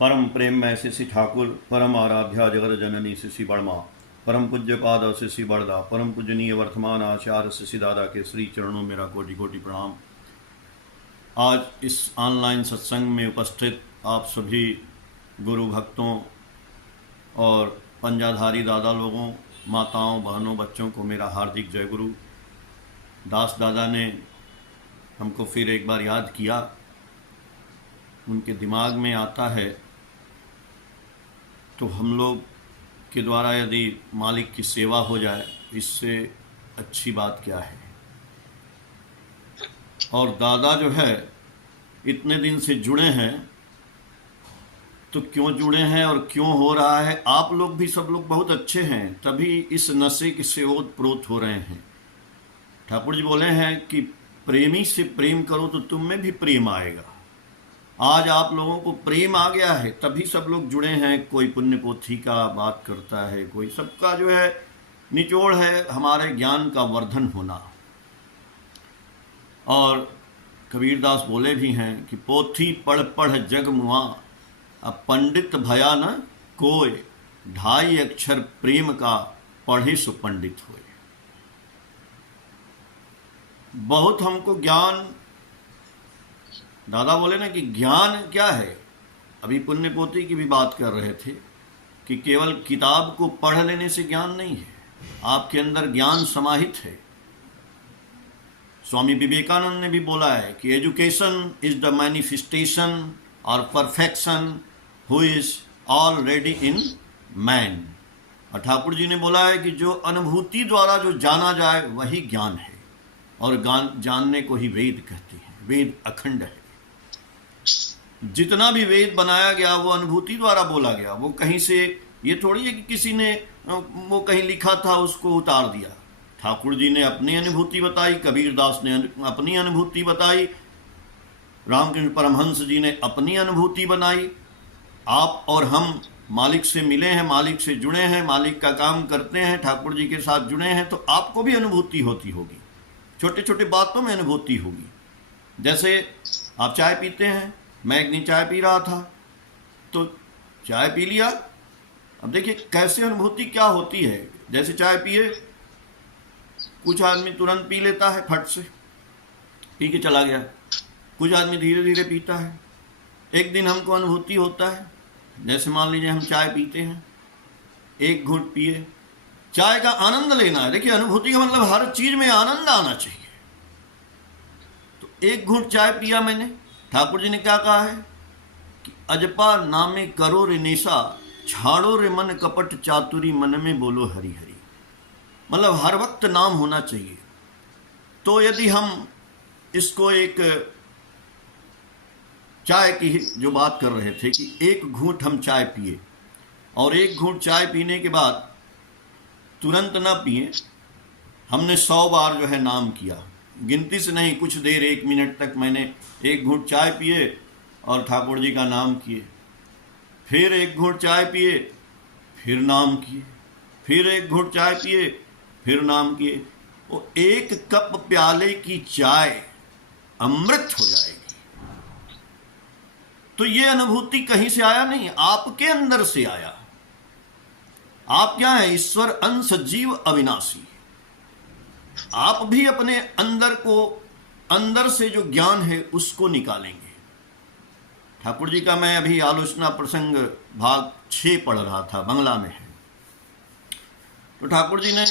परम प्रेम में शिशि ठाकुर, परम आराध्या जगत जननी शिशि बड़मा, परम पूज्य पाद शिशि बड़दा, परम पूजनीय वर्तमान आचार्य शिशि दादा के श्री चरणों में मेरा कोटि कोटि प्रणाम। आज इस ऑनलाइन सत्संग में उपस्थित आप सभी गुरु भक्तों और पंजाधारी दादा लोगों, माताओं, बहनों, बच्चों को मेरा हार्दिक जय गुरु। दास दादा ने हमको फिर एक बार याद किया। उनके दिमाग में आता है तो हम लोग के द्वारा यदि मालिक की सेवा हो जाए, इससे अच्छी बात क्या है। और दादा जो है इतने दिन से जुड़े हैं, तो क्यों जुड़े हैं और क्यों हो रहा है। आप लोग भी सब लोग बहुत अच्छे हैं, तभी इस नशे से ओत-प्रोत हो रहे हैं। ठाकुर जी बोले हैं कि प्रेमी से प्रेम करो तो तुम में भी प्रेम आएगा। आज आप लोगों को प्रेम आ गया है, तभी सब लोग जुड़े हैं। कोई पुण्य पोथी का बात करता है, कोई, सबका जो है निचोड़ है हमारे ज्ञान का वर्धन होना। और कबीरदास बोले भी हैं कि पोथी पढ़ पढ़ जग मुआ, अब पंडित भया न कोय, 2.5 अक्षर प्रेम का पढ़े सो पंडित होए। बहुत हमको ज्ञान, दादा बोले ना कि ज्ञान क्या है। अभी पुण्य पोथी की भी बात कर रहे थे कि केवल किताब को पढ़ लेने से ज्ञान नहीं है, आपके अंदर ज्ञान समाहित है। स्वामी विवेकानंद ने भी बोला है कि एजुकेशन इज द मैनिफेस्टेशन और perfection who is already in man. और ठाकुर जी ने बोला है कि जो अनुभूति द्वारा जो जाना जाए वही ज्ञान है, और जानने को ही वेद कहते हैं। वेद अखंड है। जितना भी वेद बनाया गया वो अनुभूति द्वारा बोला गया। वो कहीं से, ये थोड़ी है कि किसी ने वो कहीं लिखा था उसको उतार दिया। ठाकुर जी ने अपनी अनुभूति बताई, कबीरदास ने अपनी अनुभूति बताई, रामकृष्ण परमहंस जी ने अपनी अनुभूति बनाई। आप और हम मालिक से मिले हैं, मालिक से जुड़े हैं, मालिक का काम करते हैं, ठाकुर जी के साथ जुड़े हैं, तो आपको भी अनुभूति होती होगी। छोटे छोटे बातों में अनुभूति होगी। जैसे आप चाय पीते हैं, मैं एक दिन चाय पी रहा था तो चाय पी लिया। अब देखिए कैसे अनुभूति क्या होती है। जैसे चाय पिए, कुछ आदमी तुरंत पी लेता है, फट से पी के चला गया। कुछ आदमी धीरे धीरे पीता है। एक दिन हमको अनुभूति होता है, जैसे मान लीजिए हम चाय पीते हैं, एक घूंट पिए, चाय का आनंद लेना है। देखिए अनुभूति का मतलब हर चीज में आनंद आना चाहिए। तो एक घूंट चाय पिया मैंने, ठाकुर जी ने क्या कहा है कि अजपा नामे करो रे नेशा, छाड़ो रे मन कपट चातुरी, मन में बोलो हरि हरि। मतलब हर वक्त नाम होना चाहिए। तो यदि हम इसको एक चाय की जो बात कर रहे थे कि एक घूंट हम चाय पिए, और एक घूंट चाय पीने के बाद तुरंत ना पिए, हमने 100 बार जो है नाम किया, गिनती से नहीं, कुछ देर 1 मिनट तक मैंने एक घूंट चाय पिए और ठाकुर जी का नाम किए, फिर एक घूंट चाय पिए, फिर नाम किए, फिर एक घूंट चाय पिए, फिर नाम किए। वो एक कप प्याले की चाय अमृत हो जाएगी। तो ये अनुभूति कहीं से आया नहीं, आपके अंदर से आया। आप क्या है? ईश्वर अंश जीव अविनाशी। आप भी अपने अंदर को, अंदर से जो ज्ञान है उसको निकालेंगे। ठाकुर जी का मैं अभी आलोचना प्रसंग भाग 6 पढ़ रहा था, बंगला में है। तो ठाकुर जी ने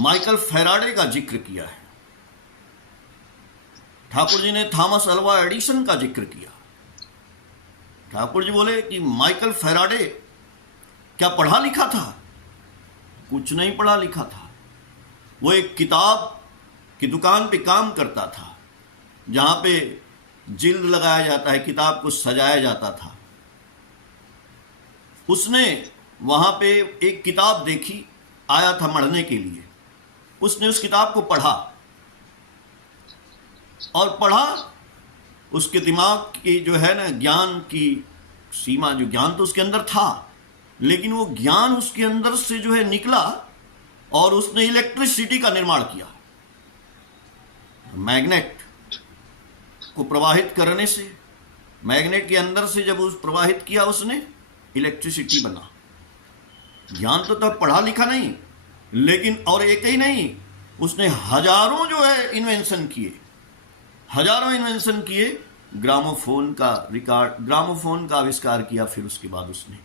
माइकल फैराडे का जिक्र किया है, ठाकुर जी ने थॉमस अल्वा एडिसन का जिक्र किया। ठाकुर जी बोले कि माइकल फैराडे क्या पढ़ा लिखा था? कुछ नहीं पढ़ा लिखा था। वो एक किताब की दुकान पे काम करता था, जहां पे जिल्द लगाया जाता है, किताब को सजाया जाता था। उसने वहां पे एक किताब देखी, आया था पढ़ने के लिए। उसने उस किताब को पढ़ा और पढ़ा, उसके दिमाग की जो है ना ज्ञान की सीमा, जो ज्ञान तो उसके अंदर था, लेकिन वो ज्ञान उसके अंदर से जो है निकला और उसने इलेक्ट्रिसिटी का निर्माण किया। मैग्नेट को प्रवाहित करने से, मैग्नेट के अंदर से जब उस प्रवाहित किया उसने, इलेक्ट्रिसिटी बना। ज्ञान तो तब पढ़ा लिखा नहीं, लेकिन और एक ही नहीं, उसने हजारों जो है इन्वेंशन किए, हजारों इन्वेंशन किए। ग्रामोफोन का आविष्कार किया फिर उसके बाद उसने,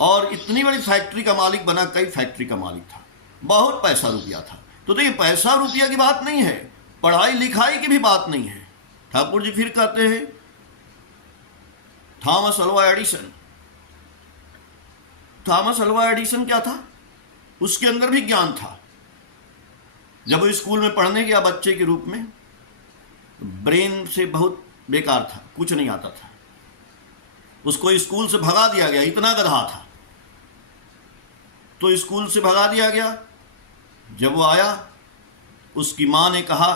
और इतनी बड़ी फैक्ट्री का मालिक बना, कई फैक्ट्री का मालिक था, बहुत पैसा रुपया था। तो देखिए, पैसा रुपया की बात नहीं है, पढ़ाई लिखाई की भी बात नहीं है। ठाकुर जी फिर कहते हैं Thomas Alva Edison. Thomas Alva Edison क्या था? उसके अंदर भी ज्ञान था। जब वो स्कूल में पढ़ने गया बच्चे के रूप में, ब्रेन से बहुत बेकार था, कुछ नहीं आता था, उसको स्कूल से भगा दिया गया, इतना गधा था। तो स्कूल से भगा दिया गया। जब वो आया, उसकी मां ने कहा,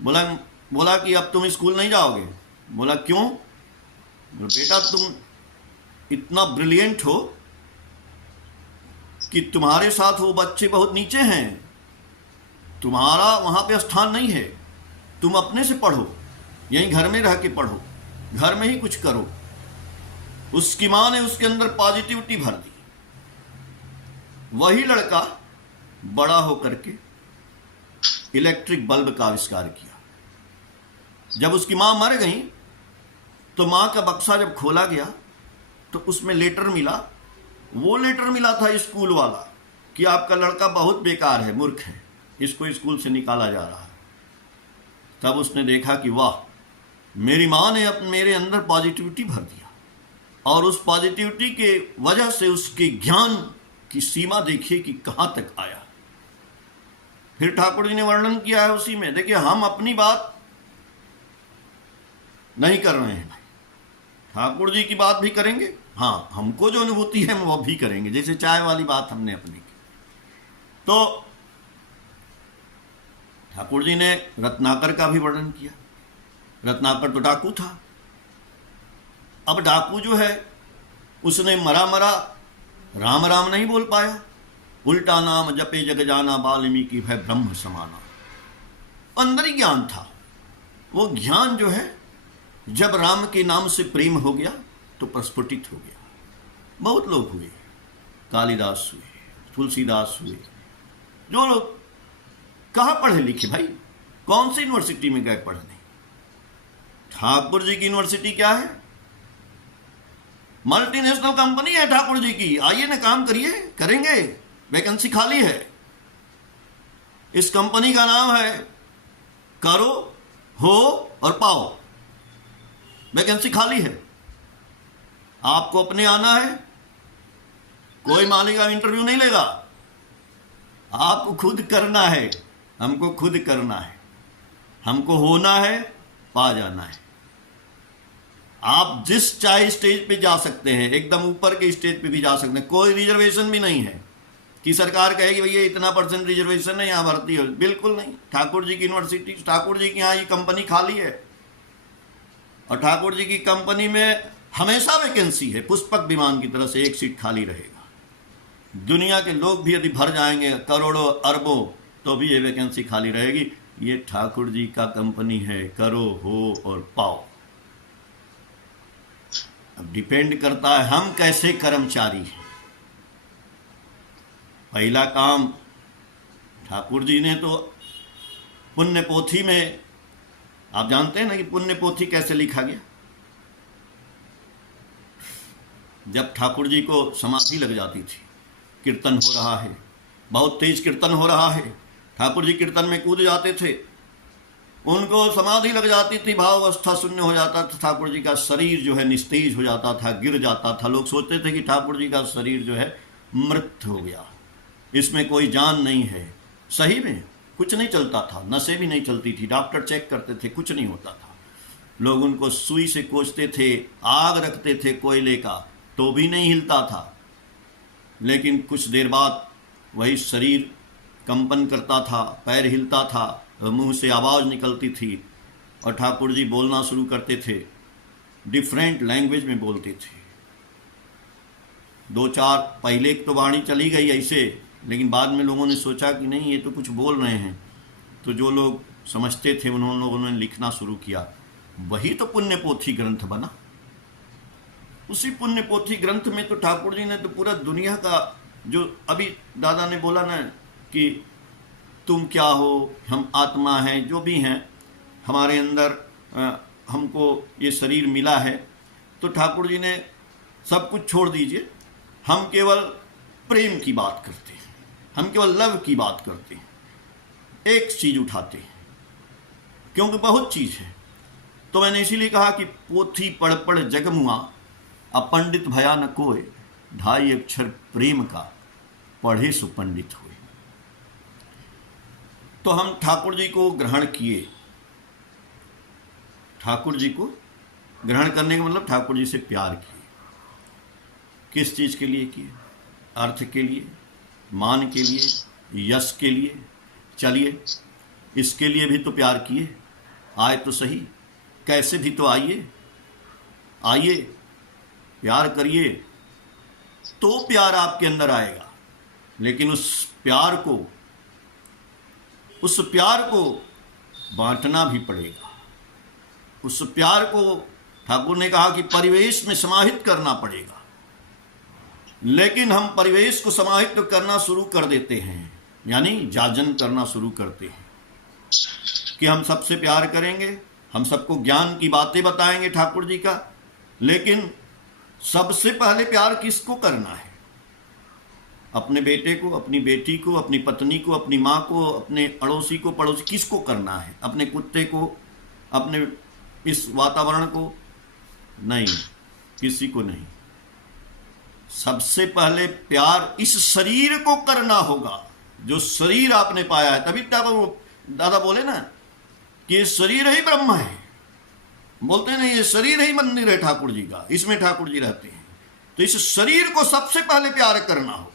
बोला कि अब तुम स्कूल नहीं जाओगे। बोला क्यों? बेटा, तुम इतना ब्रिलियंट हो कि तुम्हारे साथ वो बच्चे बहुत नीचे हैं, तुम्हारा वहां पे स्थान नहीं है, तुम अपने से पढ़ो, यहीं घर में रह के पढ़ो, घर में ही कुछ करो। उसकी मां ने उसके अंदर पॉजिटिविटी भर दी। वही लड़का बड़ा होकर के इलेक्ट्रिक बल्ब का आविष्कार किया। जब उसकी मां मर गई तो मां का बक्सा जब खोला गया तो उसमें लेटर मिला। वो लेटर मिला था स्कूल वाला कि आपका लड़का बहुत बेकार है, मूर्ख है, इसको स्कूल से निकाला जा रहा है। तब उसने देखा कि वाह, मेरी मां ने मेरे अंदर पॉजिटिविटी भर दिया, और उस पॉजिटिविटी के वजह से उसके ज्ञान की सीमा देखिए कि कहां तक आया। फिर ठाकुर जी ने वर्णन किया है उसी में। देखिए, हम अपनी बात नहीं कर रहे हैं भाई, ठाकुर जी की बात भी करेंगे। हाँ, हमको जो अनुभूति है वो भी करेंगे। जैसे चाय वाली बात हमने अपनी की, तो ठाकुर जी ने रत्नाकर का भी वर्णन किया। रत्नाकर तो डाकू था। अब डाकू जो है, उसने मरा राम राम नहीं बोल पाया, उल्टा नाम जपे जग जाना, वाल्मीकि भय ब्रह्म समाना। अंदर ही ज्ञान था। वो ज्ञान जो है, जब राम के नाम से प्रेम हो गया तो प्रस्फुटित हो गया। बहुत लोग हुए, कालिदास हुए, तुलसीदास हुए, जो लोग कहाँ पढ़े लिखे भाई, कौन सी यूनिवर्सिटी में गए पढ़ने? ठाकुर जी की यूनिवर्सिटी क्या है? मल्टीनेशनल कंपनी है ठाकुर जी की। आइए ना, काम करिए, करेंगे, वैकेंसी खाली है। इस कंपनी का नाम है करो, हो और पाओ। वैकेंसी खाली है, आपको अपने आना है, कोई मालिक का इंटरव्यू नहीं लेगा, आपको खुद करना है, हमको खुद करना है, हमको होना है, पा जाना है। आप जिस चाहे स्टेज पे जा सकते हैं, एकदम ऊपर के स्टेज पे भी जा सकते हैं, कोई रिजर्वेशन भी नहीं है कि सरकार कहेगी भैया इतना % रिजर्वेशन है, यहाँ भर्ती हो। बिल्कुल नहीं। ठाकुर जी की यूनिवर्सिटी, ठाकुर जी की यहाँ ये कंपनी खाली है, और ठाकुर जी की कंपनी में हमेशा वैकेंसी है। पुष्पक विमान की तरह से एक सीट खाली रहेगा। दुनिया के लोग भी यदि भर जाएंगे करोड़ों अरबों, तो भी ये वैकेंसी खाली रहेगी। ये ठाकुर जी का कंपनी है, करो, हो और पाओ। अब डिपेंड करता है हम कैसे कर्मचारी हैं। पहला काम ठाकुर जी ने तो पुण्य पोथी में, आप जानते हैं ना कि पुण्य पोथी कैसे लिखा गया? जब ठाकुर जी को समाधि लग जाती थी, कीर्तन हो रहा है, बहुत तेज कीर्तन हो रहा है, ठाकुर जी कीर्तन में कूद जाते थे, उनको समाधि लग जाती थी, भाव अवस्था शून्य हो जाता था, ठाकुर जी का शरीर जो है निस्तेज हो जाता था, गिर जाता था। लोग सोचते थे कि ठाकुर जी का शरीर जो है मृत हो गया, इसमें कोई जान नहीं है। सही में कुछ नहीं चलता था, नसें भी नहीं चलती थी, डॉक्टर चेक करते थे, कुछ नहीं होता था। लोग उनको सुई से कोसते थे, आग रखते थे कोयले का, तो भी नहीं हिलता था। लेकिन कुछ देर बाद वही शरीर कंपन करता था, पैर हिलता था, मुंह से आवाज़ निकलती थी, और ठाकुर जी बोलना शुरू करते थे, डिफरेंट लैंग्वेज में बोलते थे। 2-4 पहले तो वाणी चली गई ऐसे, लेकिन बाद में लोगों ने सोचा कि नहीं, ये तो कुछ बोल रहे हैं। तो जो लोग समझते थे उन्होंने लोगों ने लिखना शुरू किया, वही तो पुण्य पोथी ग्रंथ बना। उसी पुण्य पोथी ग्रंथ में तो ठाकुर जी ने तो पूरा दुनिया का, जो अभी दादा ने बोला ना कि तुम क्या हो, हम आत्मा हैं, जो भी हैं हमारे अंदर, हमको ये शरीर मिला है, तो ठाकुर जी ने सब कुछ छोड़ दीजिए, हम केवल प्रेम की बात करते हैं, हम केवल लव की बात करते हैं, एक चीज उठाते हैं, क्योंकि बहुत चीज है। तो मैंने इसीलिए कहा कि पोथी पढ़ पढ़ जगमुआ, अपंडित भया न कोय, 2.5 अक्षर प्रेम का, पढ़े सो पंडित हुए। तो हम ठाकुर जी को ग्रहण किए। ठाकुर जी को ग्रहण करने का मतलब ठाकुर जी से प्यार किए। किस चीज के लिए किए? अर्थ के लिए, मान के लिए, यश के लिए। चलिए इसके लिए भी तो प्यार किए, आए तो सही, कैसे भी तो आइए, आइए प्यार करिए, तो प्यार आपके अंदर आएगा। लेकिन उस प्यार को बांटना भी पड़ेगा। उस प्यार को ठाकुर ने कहा कि परिवेश में समाहित करना पड़ेगा। लेकिन हम परिवेश को समाहित तो करना शुरू कर देते हैं, यानी जाजन करना शुरू करते हैं कि हम सबसे प्यार करेंगे, हम सबको ज्ञान की बातें बताएंगे ठाकुर जी का। लेकिन सबसे पहले प्यार किसको करना है? अपने बेटे को, अपनी बेटी को, अपनी पत्नी को, अपनी माँ को, अपने अड़ोसी को, पड़ोसी, किसको करना है? अपने कुत्ते को, अपने इस वातावरण को? नहीं, किसी को नहीं। सबसे पहले प्यार इस शरीर को करना होगा, जो शरीर आपने पाया है। तभी दादा बोले ना कि ये शरीर ही ब्रह्म है। बोलते हैं ना, ये शरीर ही मंदिर है ठाकुर जी का, इसमें ठाकुर जी रहते हैं। तो इस शरीर को सबसे पहले प्यार करना होगा।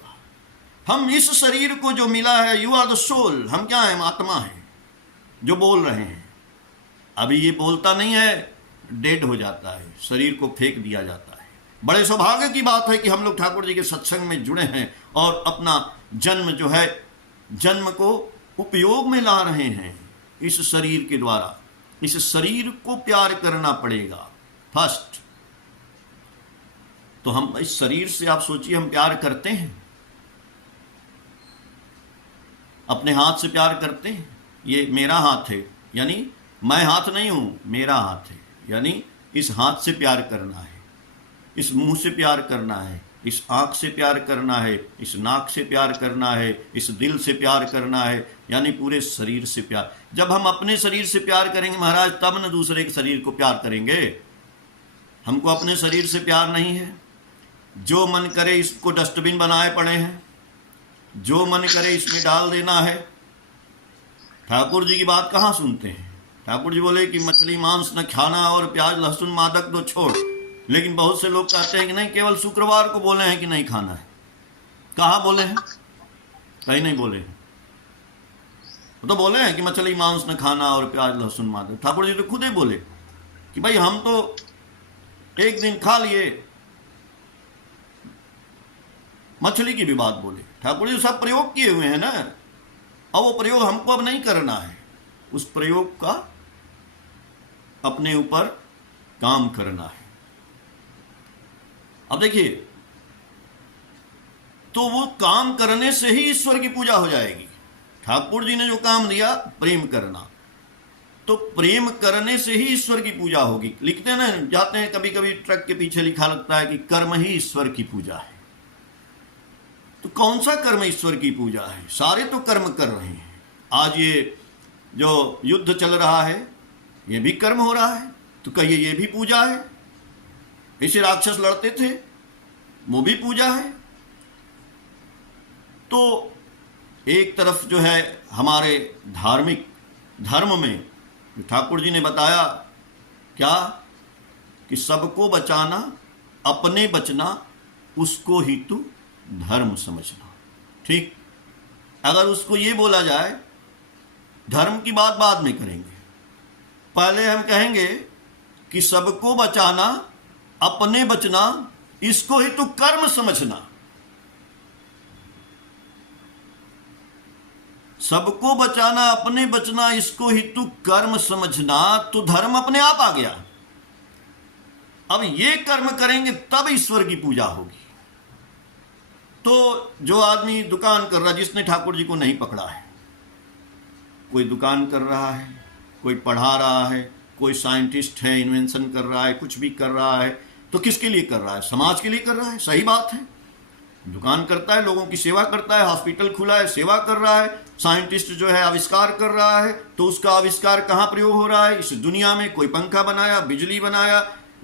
हम इस शरीर को जो मिला है, यू आर द सोल, हम क्या हैं? आत्मा है जो बोल रहे हैं। अभी ये बोलता नहीं है, डेड हो जाता है, शरीर को फेंक दिया जाता है। बड़े सौभाग्य की बात है कि हम लोग ठाकुर जी के सत्संग में जुड़े हैं और अपना जन्म जो है, जन्म को उपयोग में ला रहे हैं इस शरीर के द्वारा। इस शरीर को प्यार करना पड़ेगा फर्स्ट। तो हम इस शरीर से, आप सोचिए, हम प्यार करते हैं, अपने हाथ से प्यार करते हैं। ये मेरा हाथ है, यानी मैं हाथ नहीं हूं, मेरा हाथ है, यानी इस हाथ से प्यार करना है, इस मुंह से प्यार करना है, इस आंख से प्यार करना है, इस नाक से प्यार करना है, इस दिल से प्यार करना है, यानी पूरे शरीर से प्यार। जब हम अपने शरीर से प्यार करेंगे महाराज, तब न दूसरे के शरीर को प्यार करेंगे। हमको अपने शरीर से प्यार नहीं है। जो मन करे इसको डस्टबिन बनाए पड़े हैं, जो मन करे इसमें डाल देना है। ठाकुर जी की बात कहाँ सुनते हैं? ठाकुर जी बोले कि मछली मांस न खाना और प्याज लहसुन मादक दो छोड़। लेकिन बहुत से लोग कहते हैं कि नहीं, केवल शुक्रवार को बोले हैं कि नहीं खाना है। कहाँ बोले हैं? कहीं नहीं बोले हैं। तो बोले हैं कि मछली मांस न खाना और प्याज लहसुन मादक। ठाकुर जी तो खुद ही बोले कि भाई हम तो एक दिन खा लिए। मछली की भी बात बोले। ठाकुर जी सब प्रयोग किए हुए हैं ना, और वो प्रयोग हमको अब नहीं करना है। उस प्रयोग का अपने ऊपर काम करना है। अब देखिए, तो वो काम करने से ही ईश्वर की पूजा हो जाएगी। ठाकुर जी ने जो काम दिया, प्रेम करना, तो प्रेम करने से ही ईश्वर की पूजा होगी। लिखते हैं ना, जाते हैं कभी कभी ट्रक के पीछे लिखा लगता है कि कर्म ही ईश्वर की पूजा है। तो कौन सा कर्म ईश्वर की पूजा है? सारे तो कर्म कर रहे हैं। आज ये जो युद्ध चल रहा है, ये भी कर्म हो रहा है। तो कहिए ये भी पूजा है। ऐसे राक्षस लड़ते थे, वो भी पूजा है। तो एक तरफ जो है हमारे धार्मिक धर्म में ठाकुर जी ने बताया क्या, कि सबको बचाना, अपने बचना, उसको ही तू धर्म समझना। ठीक, अगर उसको ये बोला जाए, धर्म की बात बाद में करेंगे, पहले हम कहेंगे कि सबको बचाना, अपने बचना, इसको ही तू कर्म समझना। सबको बचाना अपने बचना, इसको ही तू कर्म समझना, तो धर्म अपने आप आ गया। अब ये कर्म करेंगे तब ईश्वर की पूजा होगी। तो जो आदमी दुकान कर रहा है, जिसने ठाकुर जी को नहीं पकड़ा है, कोई दुकान कर रहा है, कोई पढ़ा रहा है, कोई साइंटिस्ट है, इन्वेंशन कर रहा है, कुछ भी कर रहा है, तो किसके लिए कर रहा है? समाज के लिए कर रहा है। सही बात है, दुकान करता है, लोगों की सेवा करता है, हॉस्पिटल खुला है, सेवा कर रहा है। साइंटिस्ट जो है आविष्कार कर रहा है, तो उसका आविष्कार कहाँ प्रयोग हो रहा है? इस दुनिया में। कोई पंखा बनाया, बिजली बनाया,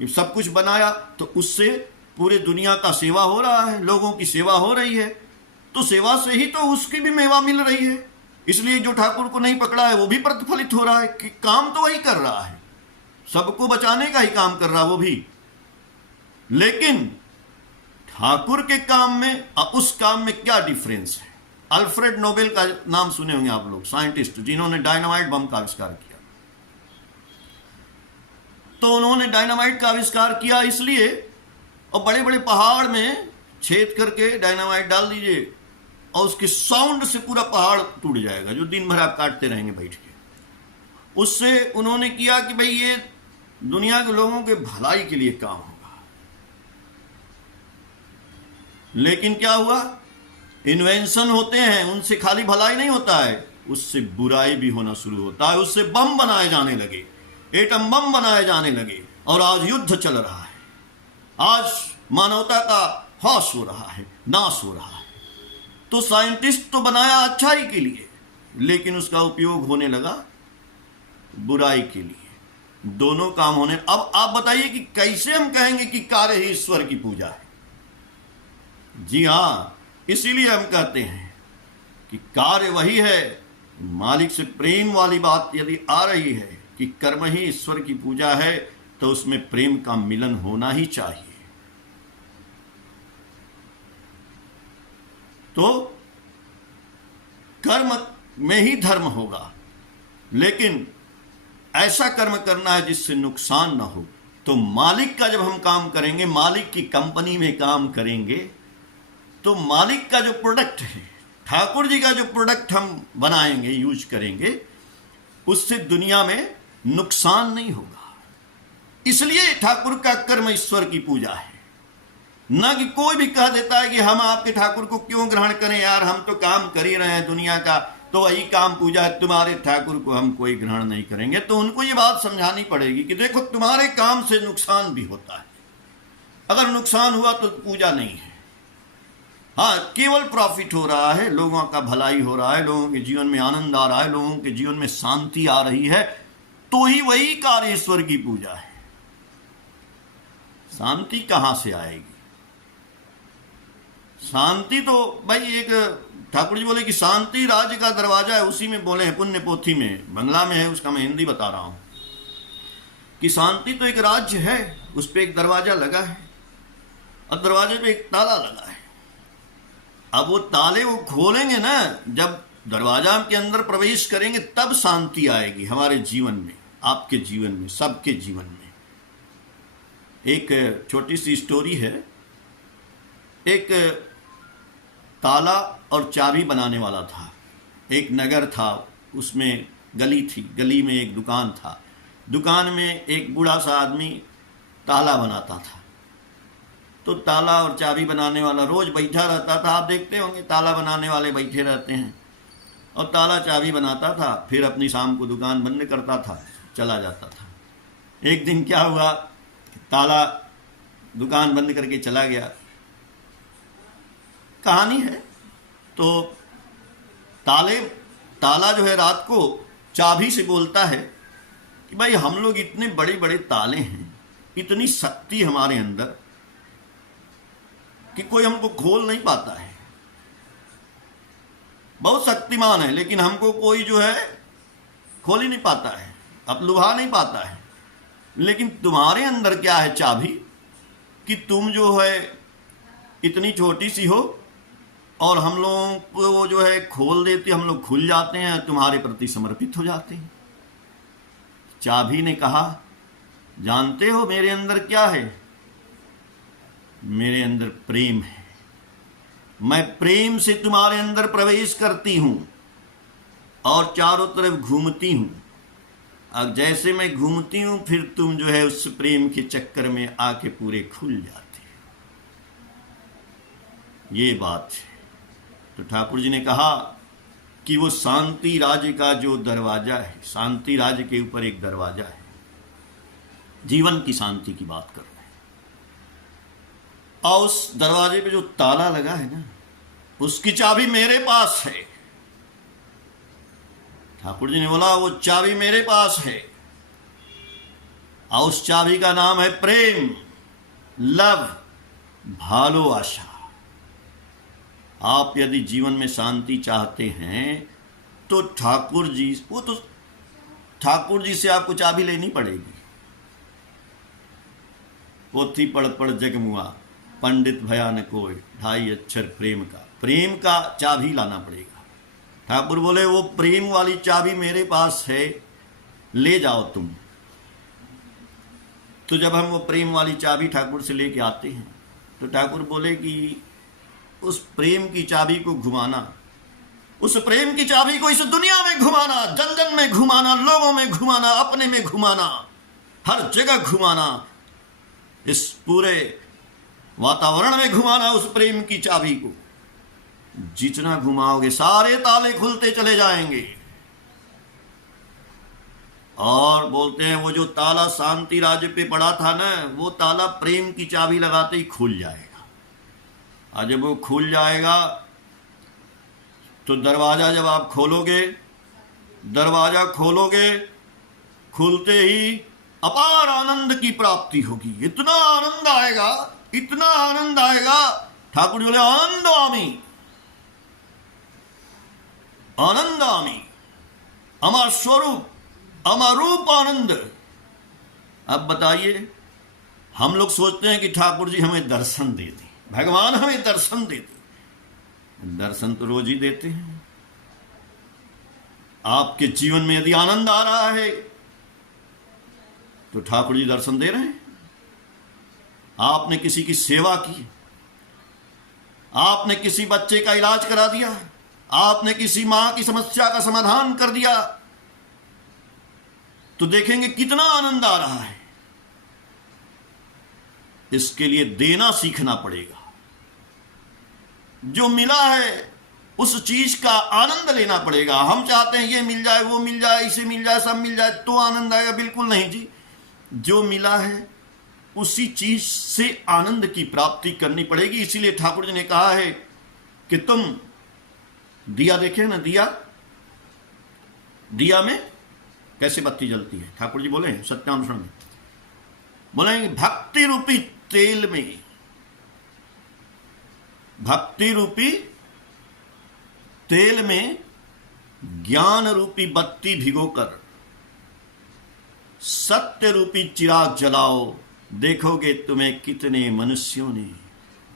सब कुछ बनाया, तो उससे पूरे दुनिया का सेवा हो रहा है, लोगों की सेवा हो रही है। तो सेवा से ही तो उसकी भी मेवा मिल रही है। इसलिए जो ठाकुर को नहीं पकड़ा है वो भी प्रतिफलित हो रहा है कि काम तो वही कर रहा है, सबको बचाने का ही काम कर रहा है वो भी। लेकिन ठाकुर के काम में और उस काम में क्या डिफरेंस है? अल्फ्रेड नोबेल का नाम सुने होंगे आप लोग, साइंटिस्ट जिन्होंने डायनामाइट बम का आविष्कार किया। तो उन्होंने डायनामाइट का आविष्कार किया इसलिए, और बड़े बड़े पहाड़ में छेद करके डायनामाइट डाल दीजिए और उसके साउंड से पूरा पहाड़ टूट जाएगा, जो दिन भर आप काटते रहेंगे बैठ के। उससे उन्होंने किया कि भाई ये दुनिया के लोगों के भलाई के लिए काम होगा। लेकिन क्या हुआ? इन्वेंशन होते हैं, उनसे खाली भलाई नहीं होता है, उससे बुराई भी होना शुरू होता है। उससे बम बनाए जाने लगे, एटम बम बनाए जाने लगे, और आज युद्ध चल रहा है। आज मानवता का ह्रास हो रहा है, नाश हो रहा है। तो साइंटिस्ट तो बनाया अच्छाई के लिए, लेकिन उसका उपयोग होने लगा बुराई के लिए। दोनों काम होने। अब आप बताइए कि कैसे हम कहेंगे कि कार्य ही ईश्वर की पूजा है? जी हां, इसीलिए हम कहते हैं कि कार्य वही है। मालिक से प्रेम वाली बात यदि आ रही है कि कर्म ही ईश्वर की पूजा है, तो उसमें प्रेम का मिलन होना ही चाहिए। तो कर्म में ही धर्म होगा, लेकिन ऐसा कर्म करना है जिससे नुकसान ना हो। तो मालिक का जब हम काम करेंगे, मालिक की कंपनी में काम करेंगे, तो मालिक का जो प्रोडक्ट है, ठाकुर जी का जो प्रोडक्ट हम बनाएंगे, यूज करेंगे, उससे दुनिया में नुकसान नहीं होगा। इसलिए ठाकुर का कर्म ईश्वर की पूजा है। ना कि कोई भी कह देता है कि हम आपके ठाकुर को क्यों ग्रहण करें यार, हम तो काम कर ही रहे हैं दुनिया का, तो वही काम पूजा है, तुम्हारे ठाकुर को हम कोई ग्रहण नहीं करेंगे। तो उनको ये बात समझानी पड़ेगी कि देखो तुम्हारे काम से नुकसान भी होता है। अगर नुकसान हुआ तो पूजा नहीं है। हाँ, केवल प्रॉफिट हो रहा है, लोगों का भलाई हो रहा है, लोगों के जीवन में आनंद आ रहा है, लोगों के जीवन में शांति आ रही है, तो ही वही कार्य ईश्वर की पूजा है। शांति कहां से आएगी? शांति तो भाई एक ठाकुर जी बोले कि शांति राज्य का दरवाजा है, उसी में बोले हैं पुण्य पोथी में, बंगला में है, उसका मैं हिंदी बता रहा हूं कि शांति तो एक राज्य है, उस पर एक दरवाजा लगा है और दरवाजे पे एक ताला लगा है। अब वो ताले वो खोलेंगे ना, जब दरवाजा के अंदर प्रवेश करेंगे तब शांति आएगी हमारे जीवन में, आपके जीवन में, सबके जीवन में। एक छोटी सी स्टोरी है। एक ताला और चाबी बनाने वाला था। एक नगर था, उसमें गली थी, गली में एक दुकान था। दुकान में एक बूढ़ा सा आदमी ताला बनाता था। तो ताला और चाबी बनाने वाला रोज बैठा रहता था। आप देखते होंगे ताला बनाने वाले बैठे रहते हैं और ताला चाबी बनाता था, फिर अपनी शाम को दुकान बंद करता था, चला जाता था। एक दिन क्या हुआ, ताला दुकान बंद करके चला गया। कहानी है तो ताला जो है रात को चाबी से बोलता है कि भाई हम लोग इतने बड़े बड़े ताले हैं, इतनी शक्ति हमारे अंदर कि कोई हमको खोल नहीं पाता है। बहुत शक्तिमान है, लेकिन हमको कोई जो है खोल ही नहीं पाता है, अब लुभा नहीं पाता है। लेकिन तुम्हारे अंदर क्या है चाबी कि तुम जो है इतनी छोटी सी हो और हम लोगों को वो जो है खोल देती, हम लोग खुल जाते हैं, तुम्हारे प्रति समर्पित हो जाते हैं। चाबी ने कहा, जानते हो मेरे अंदर क्या है? मेरे अंदर प्रेम है। मैं प्रेम से तुम्हारे अंदर प्रवेश करती हूं और चारों तरफ घूमती हूँ। अब जैसे मैं घूमती हूँ फिर तुम जो है उस प्रेम के चक्कर में आके पूरे खुल जाते हो। ये बात है। तो ठाकुर जी ने कहा कि वो शांति राज्य का जो दरवाजा है, शांति राज्य के ऊपर एक दरवाजा है, जीवन की शांति की बात कर रहे हैं, और उस दरवाजे पे जो ताला लगा है ना, उसकी चाबी मेरे पास है। ठाकुर जी ने बोला वो चाबी मेरे पास है, और उस चाबी का नाम है प्रेम, लव, भालो आशा। आप यदि जीवन में शांति चाहते हैं तो ठाकुर जी, वो तो ठाकुर जी से आपको चाबी लेनी पड़ेगी। पोथी पढ़ पढ़ जग मुआ, पंडित भया न कोई, ढाई अक्षर प्रेम का चाबी लाना पड़ेगा। ठाकुर बोले वो प्रेम वाली चाबी मेरे पास है, ले जाओ तुम। तो जब हम वो प्रेम वाली चाबी ठाकुर से लेके आते हैं तो ठाकुर बोले कि उस प्रेम की चाबी को घुमाना, उस प्रेम की चाबी को इस दुनिया में घुमाना, जन जन में घुमाना, लोगों में घुमाना, अपने में घुमाना, हर जगह घुमाना, इस पूरे वातावरण में घुमाना उस प्रेम की चाबी को। जितना घुमाओगे सारे ताले खुलते चले जाएंगे। और बोलते हैं वो जो ताला शांति राज्य पे पड़ा था ना, वो ताला प्रेम की चाबी लगाते ही खुल जाएगा। और जब वो खुल जाएगा तो दरवाजा जब आप खोलोगे, दरवाजा खोलोगे, खुलते ही अपार आनंद की प्राप्ति होगी। इतना आनंद आएगा, इतना आनंद आएगा। ठाकुर जी बोले आनंद आमी, आनंद आमी, अमर स्वरूप, अमर रूप आनंद। अब बताइए, हम लोग सोचते हैं कि ठाकुर जी हमें दर्शन दे दें, भगवान हमें दर्शन दे दें। दर्शन तो रोज ही देते हैं। आपके जीवन में यदि आनंद आ रहा है तो ठाकुर जी दर्शन दे रहे हैं। आपने किसी की सेवा की, आपने किसी बच्चे का इलाज करा दिया, आपने किसी मां की समस्या का समाधान कर दिया, तो देखेंगे कितना आनंद आ रहा है। इसके लिए देना सीखना पड़ेगा। जो मिला है उस चीज का आनंद लेना पड़ेगा। हम चाहते हैं ये मिल जाए, वो मिल जाए, इसे मिल जाए, सब मिल जाए तो आनंद आएगा। बिल्कुल नहीं जी, जो मिला है उसी चीज से आनंद की प्राप्ति करनी पड़ेगी। इसीलिए ठाकुर जी ने कहा है कि तुम दिया देखे ना, दिया में कैसे बत्ती जलती है। ठाकुर जी बोले सत्यानुष्ण में, बोलेंगे भक्ति रूपी तेल में, भक्ति रूपी तेल में ज्ञान रूपी बत्ती भिगोकर सत्य रूपी चिराग जलाओ। देखोगे तुम्हें कितने मनुष्यों ने,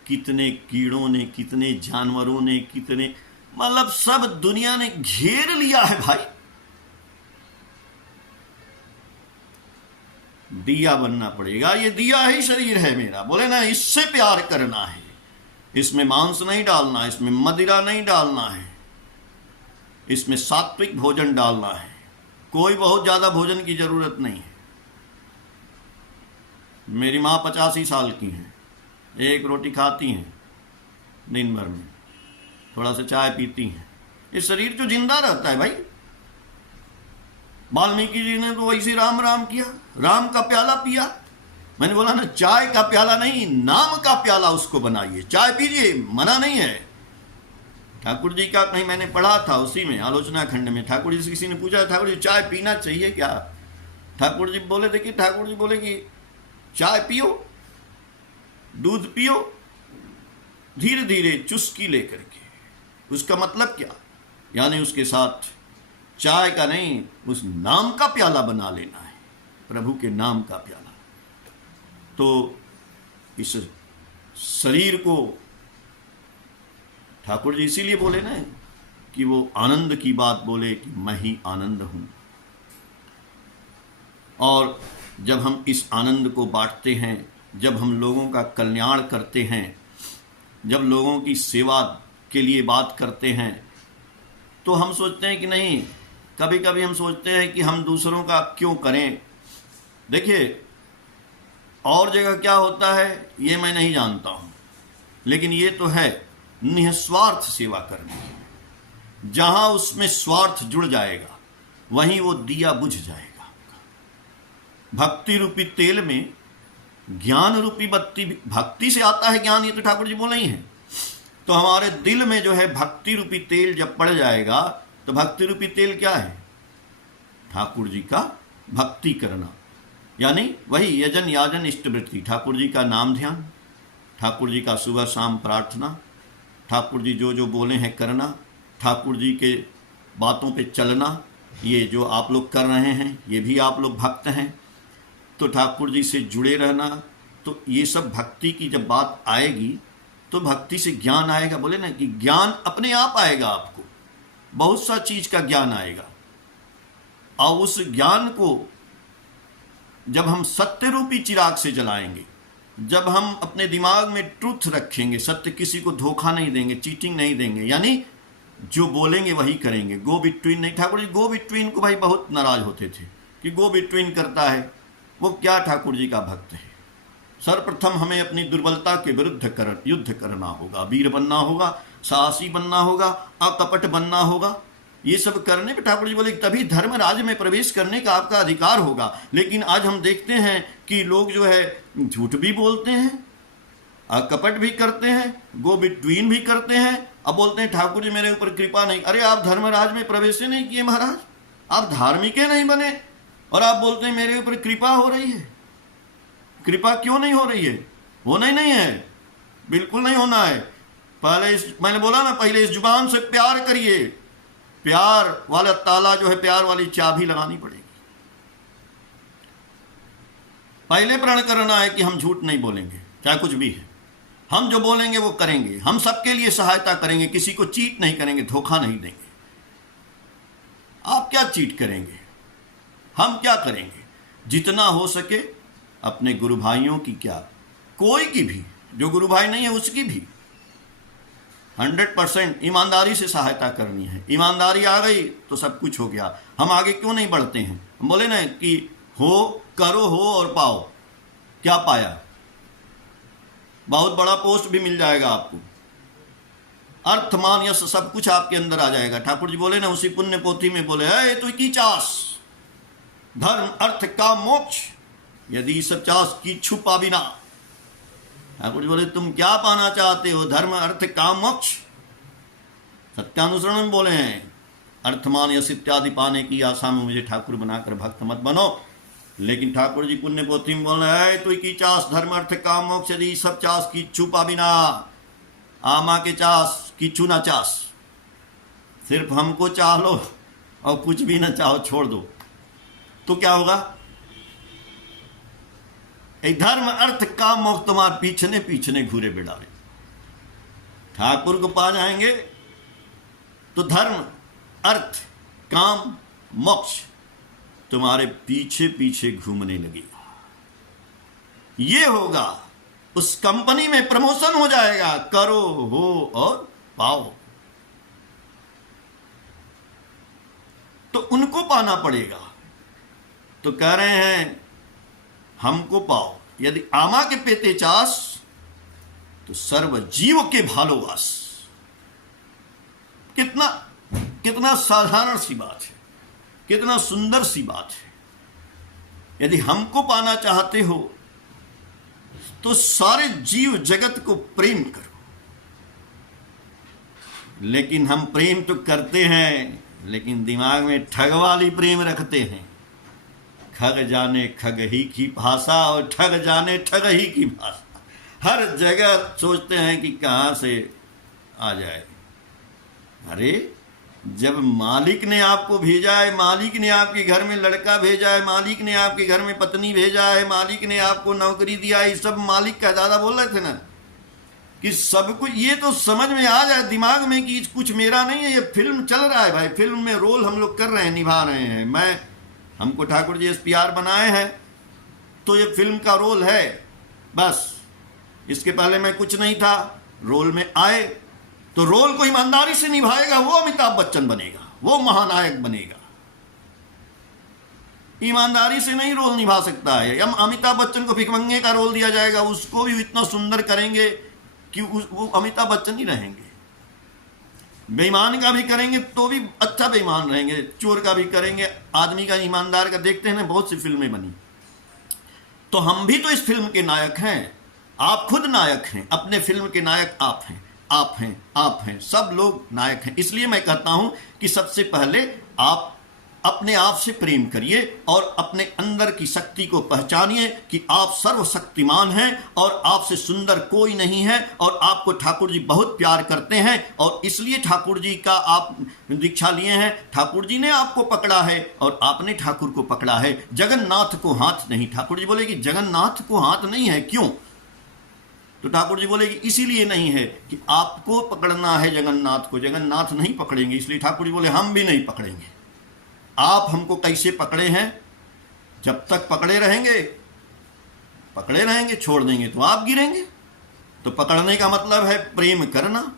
कितने कीड़ों ने, कितने जानवरों ने, कितने मतलब सब दुनिया ने घेर लिया है भाई। दिया बनना पड़ेगा। ये दिया ही शरीर है मेरा, बोले ना, इससे प्यार करना है। इसमें मांस नहीं डालना, इसमें मदिरा नहीं डालना है, इसमें सात्विक भोजन डालना है। कोई बहुत ज्यादा भोजन की जरूरत नहीं है। मेरी माँ 85 साल की हैं, एक रोटी खाती हैं दिन भर में, थोड़ा सा चाय पीती हैं। ये शरीर जो जिंदा रहता है भाई। वाल्मीकि जी ने तो वैसे राम राम किया, राम का प्याला पिया। मैंने बोला ना, चाय का प्याला नहीं, नाम का प्याला उसको बनाइए। चाय पीजिए, मना नहीं है। ठाकुर जी का कहीं मैंने पढ़ा था, उसी में आलोचना खंड में ठाकुर जी से किसी ने पूछा, ठाकुर जी चाय पीना चाहिए क्या? ठाकुर जी बोले, देखिए ठाकुर जी बोले कि चाय पियो, दूध पियो, धीरे धीरे चुस्की लेकर के। उसका मतलब क्या? यानी उसके साथ चाय का नहीं, उस नाम का प्याला बना लेना है, प्रभु के नाम का प्याला। तो इस शरीर को ठाकुर जी इसीलिए बोले ना कि वो आनंद की बात बोले कि मैं ही आनंद हूं। और जब हम इस आनंद को बांटते हैं, जब हम लोगों का कल्याण करते हैं, जब लोगों की सेवा के लिए बात करते हैं, तो हम सोचते हैं कि नहीं, कभी कभी हम सोचते हैं कि हम दूसरों का क्यों करें। देखिए, और जगह क्या होता है ये मैं नहीं जानता हूं, लेकिन ये तो है निस्वार्थ सेवा करनी। जहां उसमें स्वार्थ जुड़ जाएगा वहीं वो दिया बुझ जाएगा। भक्ति रूपी तेल में ज्ञान रूपी बत्ती, भक्ति से आता है ज्ञान, ये तो ठाकुर जी बोले ही हैं। तो हमारे दिल में जो है भक्ति रूपी तेल जब पड़ जाएगा, तो भक्ति रूपी तेल क्या है? ठाकुर जी का भक्ति करना, यानी वही यजन याजन इष्टवृत्ति, ठाकुर जी का नाम ध्यान, ठाकुर जी का सुबह शाम प्रार्थना, ठाकुर जी जो जो बोले हैं करना, ठाकुर जी के बातों पे चलना। ये जो आप लोग कर रहे हैं ये भी आप लोग भक्त हैं, तो ठाकुर जी से जुड़े रहना। तो ये सब भक्ति की जब बात आएगी तो भक्ति से ज्ञान आएगा। बोले ना कि ज्ञान अपने आप आएगा, आपको बहुत सा चीज का ज्ञान आएगा। और उस ज्ञान को जब हम सत्य रूपी चिराग से जलाएंगे, जब हम अपने दिमाग में ट्रुथ रखेंगे, सत्य, किसी को धोखा नहीं देंगे, चीटिंग नहीं देंगे, यानी जो बोलेंगे वही करेंगे, गो बिटवीन नहीं। ठाकुर जी गो बिटवीन को भाई बहुत नाराज होते थे कि गो बिटवीन करता है, वो क्या ठाकुर जी का भक्त है। सर्वप्रथम हमें अपनी दुर्बलता के विरुद्ध युद्ध करना होगा, वीर बनना होगा, साहसी बनना होगा, अकपट बनना होगा। ये सब करने पे ठाकुर जी बोले तभी धर्म राज्य में प्रवेश करने का आपका अधिकार होगा। लेकिन आज हम देखते हैं कि लोग जो है झूठ भी बोलते हैं, कपट भी करते हैं, गो बिटवीन भी करते हैं। अब बोलते हैं ठाकुर जी मेरे ऊपर कृपा नहीं। अरे आप धर्मराज में प्रवेश नहीं किए महाराज, आप धार्मिक नहीं बने, और आप बोलते हैं मेरे ऊपर कृपा हो रही है। कृपा क्यों नहीं हो रही है? होना ही नहीं है, बिल्कुल नहीं होना है। पहले मैंने बोला ना, पहले इस जुबान से प्यार करिए। प्यार वाला ताला जो है, प्यार वाली चाबी लगानी पड़ेगी। पहले प्रण करना है कि हम झूठ नहीं बोलेंगे, चाहे कुछ भी है। हम जो बोलेंगे वो करेंगे, हम सबके लिए सहायता करेंगे, किसी को चीट नहीं करेंगे, धोखा नहीं देंगे। आप क्या चीट करेंगे, हम क्या करेंगे? जितना हो सके अपने गुरु भाइयों की, क्या कोई की भी, जो गुरु भाई नहीं है उसकी भी 100% ईमानदारी से सहायता करनी है। ईमानदारी आ गई तो सब कुछ हो गया। हम आगे क्यों नहीं बढ़ते हैं? हम बोले ना कि हो, करो, हो और पाओ। क्या पाया? बहुत बड़ा पोस्ट भी मिल जाएगा आपको, अर्थ मान यश सब कुछ आपके अंदर आ जाएगा। ठाकुर जी बोले ना उसी पुण्य पोथी में बोले है तो की चास धर्म अर्थ का मोक्ष, यदि सब चास की छुपा बिना। ठाकुर जी बोले तुम क्या पाना चाहते हो? धर्म अर्थ काम मोक्ष। सत्यानुसरण में बोले हैं अर्थमान यश इत्यादि पाने की आशा में मुझे ठाकुर बनाकर भक्त मत बनो। लेकिन ठाकुर जी पुण्य पोथी में बोल रहे हैं तो की चास धर्म अर्थ काम मोक्ष, यदि सब चास की छुपा बिना। आमा के चास किचू ना चास, सिर्फ हमको चाह लो और कुछ भी ना चाहो, छोड़ दो, तो क्या होगा? धर्म अर्थ काम मोक्ष तुम्हारे पीछने पीछने घूरे बिड़ावे। ठाकुर को पा जाएंगे तो धर्म अर्थ काम मोक्ष तुम्हारे पीछे पीछे घूमने लगेगा। ये होगा, उस कंपनी में प्रमोशन हो जाएगा। करो, हो और पाओ। तो उनको पाना पड़ेगा। तो कह रहे हैं हमको पाओ, यदि आमा के पेते चास तो सर्व जीव के भालोवास। कितना कितना साधारण सी बात है, कितना सुंदर सी बात है। यदि हमको पाना चाहते हो तो सारे जीव जगत को प्रेम करो। लेकिन हम प्रेम तो करते हैं, लेकिन दिमाग में ठग वाली प्रेम रखते हैं। खग जाने खग ही की भाषा और ठग जाने ठग ही की भाषा। हर जगह सोचते हैं कि कहां से आ जाए। अरे जब मालिक ने आपको भेजा है, मालिक ने आपके घर में लड़का भेजा है, मालिक ने आपके घर में पत्नी भेजा है, मालिक ने आपको नौकरी दिया है, सब मालिक का। दादा बोल रहे थे ना कि सब कुछ ये तो समझ में आ जाए दिमाग में कि कुछ मेरा नहीं है। ये फिल्म चल रहा है भाई, फिल्म में रोल हम लोग कर रहे हैं, निभा रहे हैं। हमको ठाकुर जी SPR बनाए हैं तो ये फिल्म का रोल है बस। इसके पहले मैं कुछ नहीं था, रोल में आए तो रोल को ईमानदारी से निभाएगा, वो अमिताभ बच्चन बनेगा, वो महानायक बनेगा। ईमानदारी से नहीं रोल निभा सकता है। या अमिताभ बच्चन को भिखमंगे का रोल दिया जाएगा, उसको भी इतना सुंदर करेंगे कि वो अमिताभ बच्चन ही रहेंगे। बेईमान का भी करेंगे तो भी अच्छा बेईमान रहेंगे, चोर का भी करेंगे, आदमी का, ईमानदार का। देखते हैं ना बहुत सी फिल्में बनी। तो हम भी तो इस फिल्म के नायक हैं, आप खुद नायक हैं, अपने फिल्म के नायक आप हैं, आप हैं, आप हैं, सब लोग नायक हैं। इसलिए मैं कहता हूं कि सबसे पहले आप अपने आप से प्रेम करिए और अपने अंदर की शक्ति को पहचानिए कि आप सर्वशक्तिमान हैं और आपसे सुंदर कोई नहीं है, और आपको ठाकुर जी बहुत प्यार करते हैं, और इसलिए ठाकुर जी का आप दीक्षा लिए हैं। ठाकुर जी ने आपको पकड़ा है और आपने ठाकुर को पकड़ा है। जगन्नाथ को हाथ नहीं। ठाकुर जी बोले कि जगन्नाथ को हाथ नहीं है, क्यों? तो ठाकुर जी बोले कि इसीलिए नहीं है कि आपको पकड़ना है जगन्नाथ को, जगन्नाथ नहीं पकड़ेंगे। इसलिए ठाकुर जी बोले हम भी नहीं पकड़ेंगे। आप हमको कैसे पकड़े हैं? जब तक पकड़े रहेंगे, छोड़ देंगे तो आप गिरेंगे। तो पकड़ने का मतलब है प्रेम करना।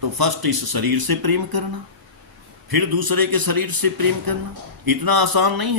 तो फर्स्ट इस शरीर से प्रेम करना, फिर दूसरे के शरीर से प्रेम करना। इतना आसान नहीं है।